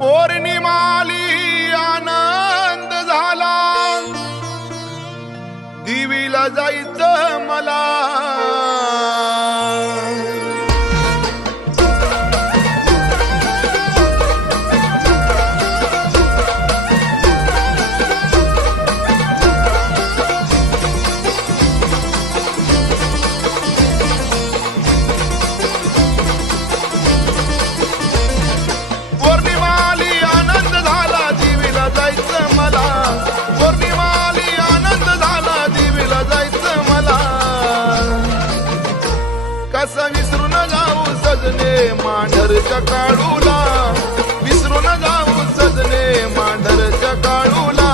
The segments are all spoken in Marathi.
पौर्णिमाली आनंद झाला, दिवीला जायचं मला. कसा विसरून जाऊ सजने मांढरच्या काळूला, विसरून जाऊ सजने मांढरच्या काळूला,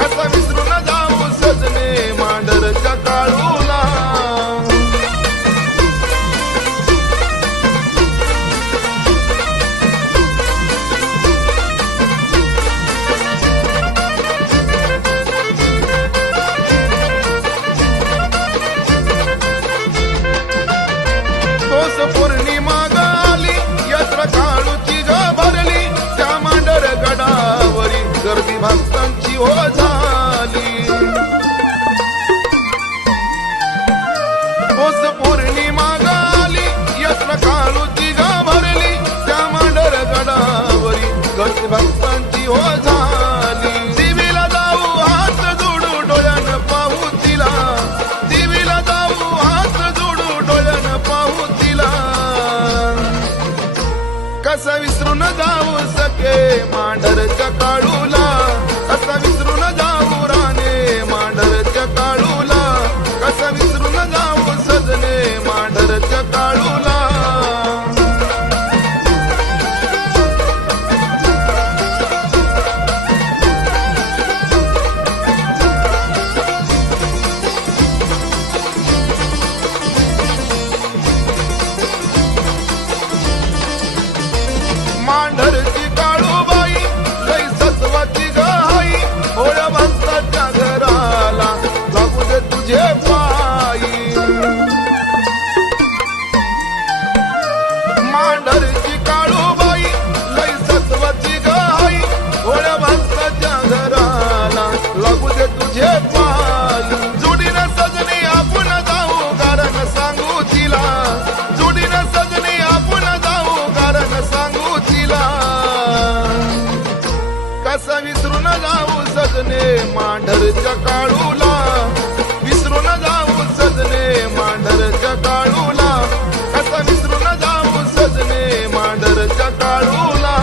कसा विसरून जाऊ सजने मांढरच्या काळूला. पौर्णिमा गाली यात्रा काळूची ग भरली, त्या मांढर गडावरी गर्दी भक्तांची हो झाली. पौर्णिमा गाली यात्रा काळूची ग भरली, त्या मांढर गडावरी गर्दी भक्तांची हो झाली. देवीला जाऊ हात जोडू डोळ्यानं पाहू तिला, देवीला जाऊ हात जोडू डोळ्यानं पाहू तिला. कसा विसरून जाऊ सके मांढरच्या काळूला, कसा विसरून जाऊ राणे मांढरच्या काळूला, कसा विसरून जाऊ सजने मांढरच्या काळूला. मांढरची काळूबाई लई सत्वाची गाई, होळ्या भक्ताच्या घराला लागू दे तुझे पायी. मांढरची काळूबाई लई सत्वाची गाई, होळ्या भक्ताच्या घराला लागू दे तुझे पायी. जोडीनं सजनी आपण जाऊ कारण सांगू तिला, जोडीनं सजनी आपण जाऊ कारण सांगू तिला. कसा विसरून जाऊ सजने मांढरच्या काळूला, विसरून जाऊ सजने मांढरच्या काळूला, कसा विसरून जाऊ सजने मांढरच्या काळूला.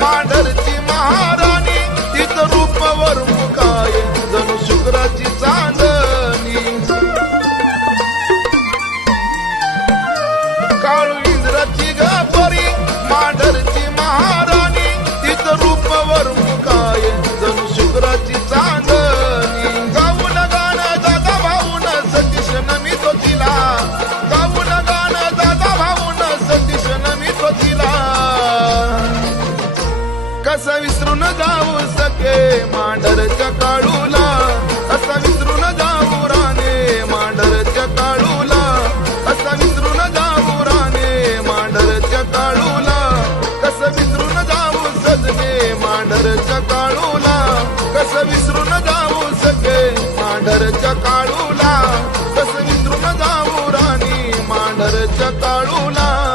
मांढरची महाराणी तिचं रूपवर मुकाय जणू शुक्राची चांदणी. काळू इंद्राची गपरी मांढरची महाराणी तिचं रूपवर मुकाय जणू शुक्राची चांदणी. गाऊन गाणं दादा भाऊन सतीश नमितो तिला, गाऊन गाणं दादा भाऊन सतीश नमितो तिला. कसा विसरून जाऊ सके मांढरच्या काळूला, कसा विसरून जाऊ राणे मांढरच्या काळूला, कसा विसरून जाऊ राणे मांढरच्या काळूला, कसा विसरून जाऊ सजने मांढरच्या काळूला, कसा विसरून जाऊ सके मांढरच्या काळूला, कसा विसरून जाऊ राणी मांढरच्या काळूला.